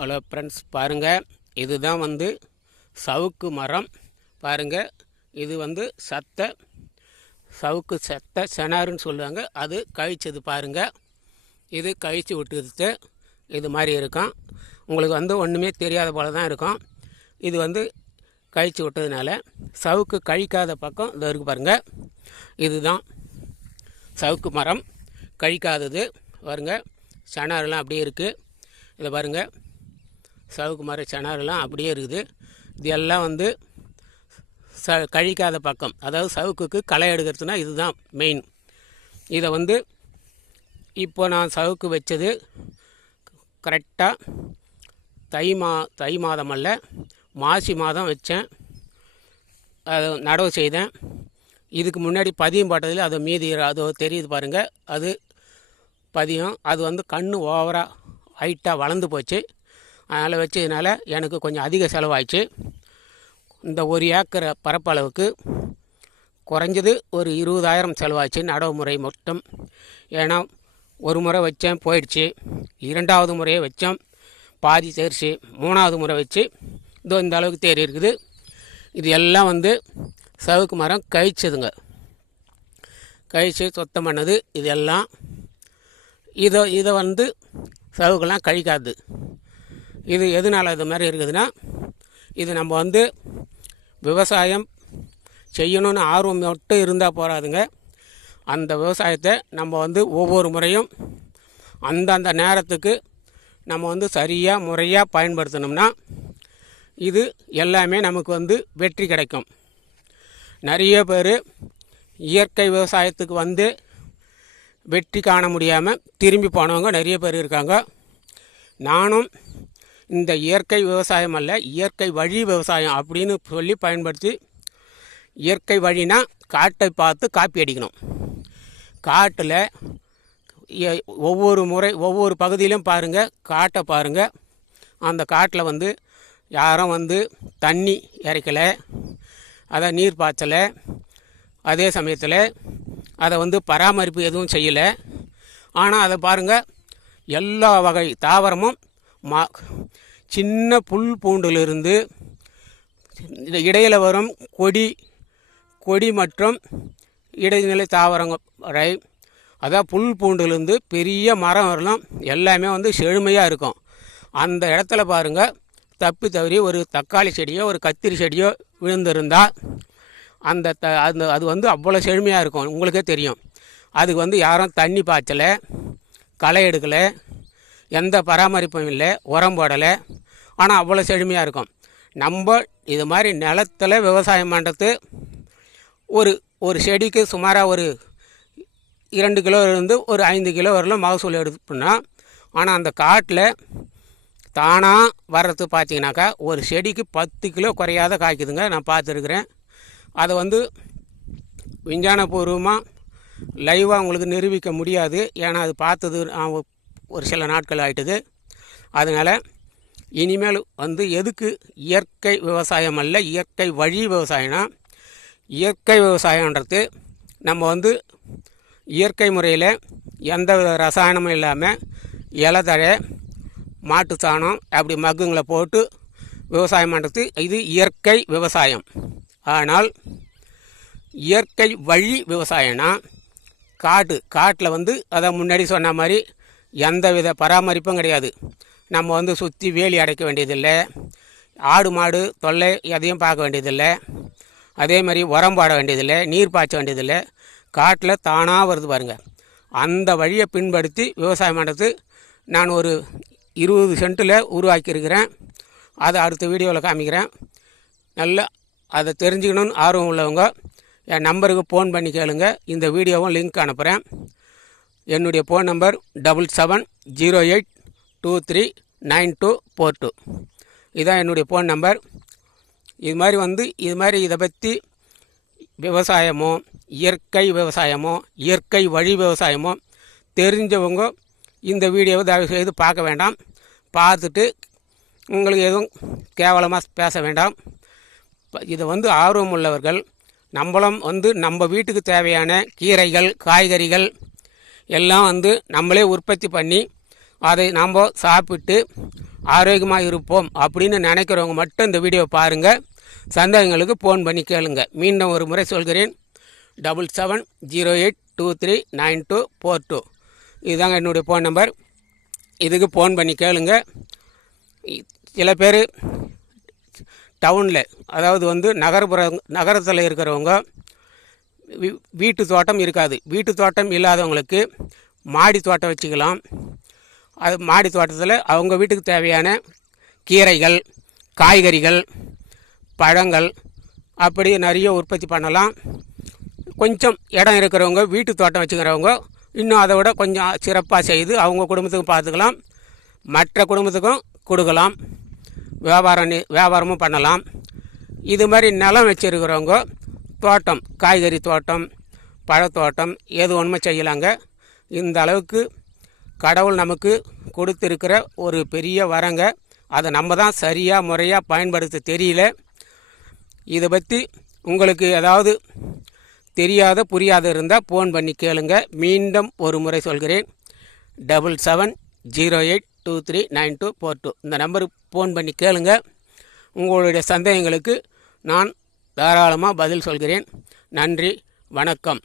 Hello friends, பாருங்கள். இதுதான் வந்து சவுக்கு மரம். பாருங்கள், இது வந்து சவுக்கு செனாருன்னு சொல்லுவாங்க. அது கழிச்சது பாருங்கள். இது கழிச்சு விட்டுது. இது மாதிரி இருக்கும். உங்களுக்கு வந்து ஒன்றுமே தெரியாத போல தான் இருக்கும். இது வந்து கழிச்சு விட்டதுனால சவுக்கு கழிக்காத பக்கம் இது இருக்குது பாருங்கள். இதுதான் சவுக்கு மரம் கழிக்காதது பாருங்கள். செனாரெலாம் அப்படியே இருக்குது. இதை பாருங்கள், சவுக்கு மர செனாரெலாம் அப்படியே இருக்குது. இது எல்லாம் வந்து கழிக்காத பக்கம், அதாவது சவுக்குக்கு களை எடுக்கிறதுனா இதுதான் மெயின். இதை வந்து இப்போ நான் சவுக்கு வச்சது கரெக்டாக தை மாதம் அல்ல, மாசி மாதம் வச்சேன். அதை நடவு செய்தேன். இதுக்கு முன்னாடி பதியம் போட்டதில் அது மீதி அது தெரியுது பாருங்கள். அது பதியம். அது வந்து கண் ஓவராக ஹைட்டாக வளர்ந்து போச்சு. அதனால் வச்சதுனால எனக்கு கொஞ்சம் அதிக செலவாயிடுச்சு. இந்த 1 ஏக்கர் பரப்பளவுக்கு குறைஞ்சது ஒரு 20,000 செலவாச்சு நடவு முறை மட்டும். ஏன்னா ஒரு முறை வச்சேன் போயிடுச்சு, 2வது முறையை வச்சோம் பாதி தேர்ச்சி, 3வது முறை வச்சு இதோ இந்த அளவுக்கு தேறி இருக்குது. இது எல்லாம் வந்து சவுக்கு மரம் கழிச்சதுங்க, கழிச்சு சுத்தம் பண்ணது. இதெல்லாம் இதை வந்து சவுக்கெல்லாம் கழிக்காது. இது எதனால் இது மாதிரி இருக்குதுன்னா, இது நம்ம வந்து விவசாயம் செய்யணும்னு ஆர்வம் மட்டும் இருந்தால் போகாதுங்க. அந்த விவசாயத்தை நம்ம வந்து ஒவ்வொரு முறையும் அந்தந்த நேரத்துக்கு நம்ம வந்து சரியாக முறையாக பயன்படுத்தணும்னா இது எல்லாமே நமக்கு வந்து வெற்றி கிடைக்கும். நிறைய பேர் இயற்கை விவசாயத்துக்கு வந்து வெற்றி காண முடியாமல் திரும்பி போனவங்க நிறைய பேர் இருக்காங்க. நானும் இந்த இயற்கை விவசாயம் அல்ல, இயற்கை வழி விவசாயம் அப்படின்னு சொல்லி பயன்படுத்தி, இயற்கை வழினா காட்டை பார்த்து காப்பி அடிக்கணும். காட்டில் ஒவ்வொரு பகுதியிலும் பாருங்கள், காட்டை பாருங்கள். அந்த காட்டில் வந்து யாரும் வந்து தண்ணி இறைக்கலை, அதை நீர் பாய்ச்சலை, அதே சமயத்தில் அதை வந்து பராமரிப்பு எதுவும் செய்யலை. ஆனால் அதை பாருங்கள், எல்லா வகை தாவரமும் சின்ன புல் பூண்டிலிருந்து இடையில் வரும் கொடி மற்றும் இடைநிலை தாவரங்கள் வரை, அதான் புல் பூண்டிலிருந்து பெரிய மரம் வரலாம், எல்லாமே வந்து செழுமையாக இருக்கும். அந்த இடத்துல பாருங்கள், தப்பி தவறி ஒரு தக்காளி செடியோ ஒரு கத்திரி செடியோ விழுந்திருந்தால் அது வந்து அவ்வளோ செழுமையாக இருக்கும். உங்களுக்கே தெரியும். அதுக்கு வந்து யாரும் தண்ணி பாய்ச்சலை, களை எடுக்கலை, எந்த பராமரிப்பும் இல்லை, உரம் போடலை. ஆனால் அவ்வளோ செழுமையாக இருக்கும். நம்ம இது மாதிரி நிலத்தில் விவசாயம் பண்ணுறது ஒரு செடிக்கு சுமாராக ஒரு 2 கிலோ இருந்து ஒரு 5 கிலோ வரலாம் மகசூல் எடுப்போம்னா, ஆனால் அந்த காட்டில் தானாக வர்றது பார்த்தீங்கன்னாக்கா ஒரு செடிக்கு 10 கிலோ குறையாத காய்க்குதுங்க. நான் பார்த்துருக்குறேன். அதை வந்து விஞ்ஞானபூர்வமாக லைவாக உங்களுக்கு நிரூபிக்க முடியாது. ஏன்னா அது பார்த்தது ஒரு சில நாட்கள் ஆகிட்டுது. அதனால் இனிமேல் வந்து எதுக்கு இயற்கை விவசாயம் அல்ல, இயற்கை வழி விவசாயம்னா, இயற்கை விவசாயன்றது நம்ம வந்து இயற்கை முறையில் எந்த வித ரசாயனமும் இல்லாமல் இலத்தழை, மாட்டு சாணம் அப்படி மக்குங்களை போட்டு விவசாயம் பண்ணுறது இது இயற்கை விவசாயம். ஆனால் இயற்கை வழி விவசாயம்னா காட்டில் வந்து அதை முன்னாடி சொன்ன மாதிரி எந்த வித பராமரிப்பும் கிடையாது. நம்ம வந்து சுற்றி வேலி அடைக்க வேண்டியதில்லை, ஆடு மாடு தொல்லை எதையும் பார்க்க வேண்டியதில்லை, அதே மாதிரி உரம் போட வேண்டியதில்லை, நீர் பாய்ச்ச வேண்டியதில்லை. காட்டில் தானாக வருது பாருங்கள். அந்த வழியை பின்படுத்தி விவசாயம் பண்ணுறது நான் ஒரு 20 சென்ட்டில் உருவாக்கியிருக்கிறேன். அதை அடுத்த வீடியோவில் காமிக்கிறேன். நல்லா அதை தெரிஞ்சுக்கணுன்னு ஆர்வம் உள்ளவங்க என் நம்பருக்கு ஃபோன் பண்ணி கேளுங்க. இந்த வீடியோவும் லிங்க் அனுப்புகிறேன். என்னுடைய ஃபோன் நம்பர் 7708239242. இதுதான் என்னுடைய ஃபோன் நம்பர். இது மாதிரி இதை பற்றி விவசாயமோ இயற்கை விவசாயமோ இயற்கை வழி விவசாயமோ தெரிஞ்சவங்க இந்த வீடியோவை தயவு செய்து பார்க்க வேண்டாம். பார்த்துட்டு உங்களுக்கு எதுவும் கேவலமாக பேச வேண்டாம். இதை வந்து ஆர்வம் உள்ளவர்கள் நம்மளும் வந்து நம்ம வீட்டுக்கு தேவையான கீரைகள் காய்கறிகள் எல்லாம் வந்து நம்மளே உற்பத்தி பண்ணி அதை நாம் சாப்பிட்டு ஆரோக்கியமாக இருப்போம் அப்படின்னு நினைக்கிறவங்க மட்டும் இந்த வீடியோ பாருங்கள். சந்தேகங்களுக்கு ஃபோன் பண்ணி கேளுங்க. மீண்டும் ஒரு முறை சொல்கிறேன், 7708239242. இதுதாங்க என்னுடைய ஃபோன் நம்பர். இதுக்கு ஃபோன் பண்ணி கேளுங்க. சில பேர் டவுனில், அதாவது வந்து நகரத்தில் இருக்கிறவங்க வீட்டு தோட்டம் இருக்காது. வீட்டு தோட்டம் இல்லாதவங்களுக்கு மாடி தோட்டம் வச்சுக்கலாம். அது மாடி தோட்டத்தில் அவங்க வீட்டுக்கு தேவையான கீரைகள், காய்கறிகள், பழங்கள் அப்படி நிறைய உற்பத்தி பண்ணலாம். கொஞ்சம் இடம் இருக்கிறவங்க, வீட்டு தோட்டம் வச்சுக்கிறவங்க இன்னும் அதை விட கொஞ்சம் சிறப்பாக செய்து அவங்க குடும்பத்துக்கும் பார்த்துக்கலாம், மற்ற குடும்பத்துக்கும் கொடுக்கலாம், வியாபாரமும் பண்ணலாம். இது மாதிரி நிலம் வச்சுருக்கிறவங்க தோட்டம், காய்கறி தோட்டம், பழத்தோட்டம் எது ஒன்றுமே செய்யலாங்க. இந்த அளவுக்கு கடவுள் நமக்கு கொடுத்துருக்கிற ஒரு பெரிய வரங்க. அதை நம்ம தான் சரியாக முறையாக பயன்படுத்த தெரியல. இதை பற்றி உங்களுக்கு ஏதாவது தெரியாத புரியாத இருந்தால் ஃபோன் பண்ணி கேளுங்க. மீண்டும் ஒரு முறை சொல்கிறேன், 7708239242. இந்த நம்பருக்கு ஃபோன் பண்ணி கேளுங்க. உங்களுடைய சந்தேகங்களுக்கு நான் தாராளமாக பதில் சொல்கிறேன். நன்றி, வணக்கம்.